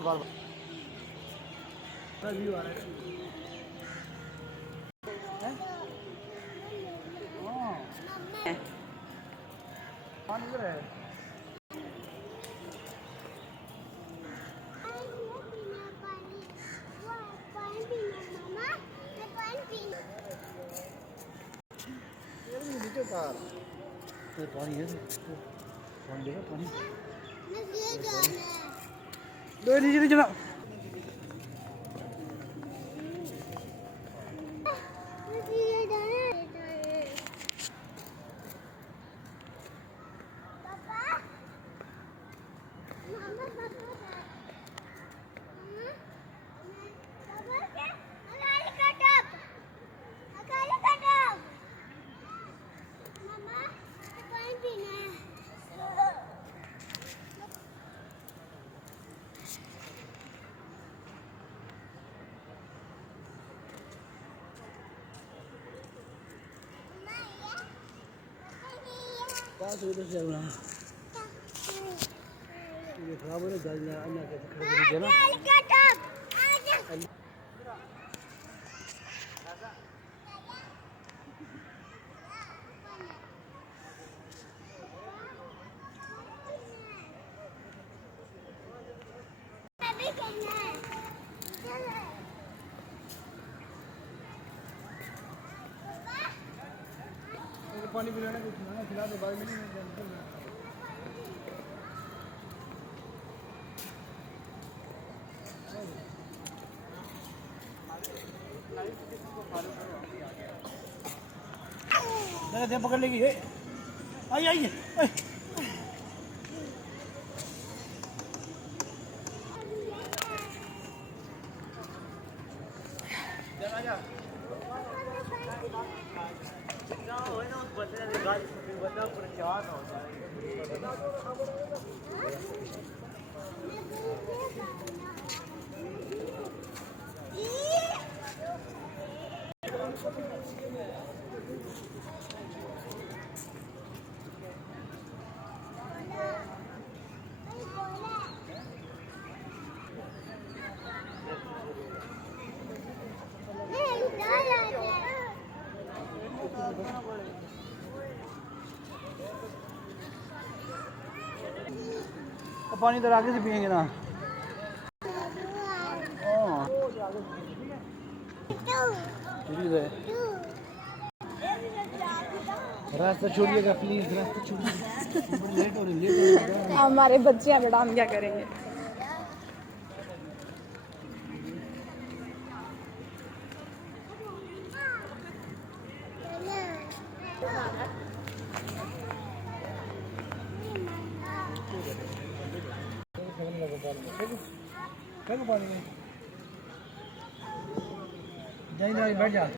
बार view आ रहा है। हाँ इधर है। पानी है, पानी देखा पानी दो नीचे नहीं चला। पास उधर से चलना ये खराब हो रहा है अन्ना के खराब हो गया ना। पानी पिलाना कुछ ना खिला दो बाद में नहीं दे पकड़ लेगी। आई आई पानी इधर आगे से पियेंगे ना। रास्ता छोड़िएगा प्लीज, रास्ता छोड़िएगा। लेट हो रही है। हमारे बच्चे हैं बेटा, हम क्या करेंगे। पानी में बैठ जा।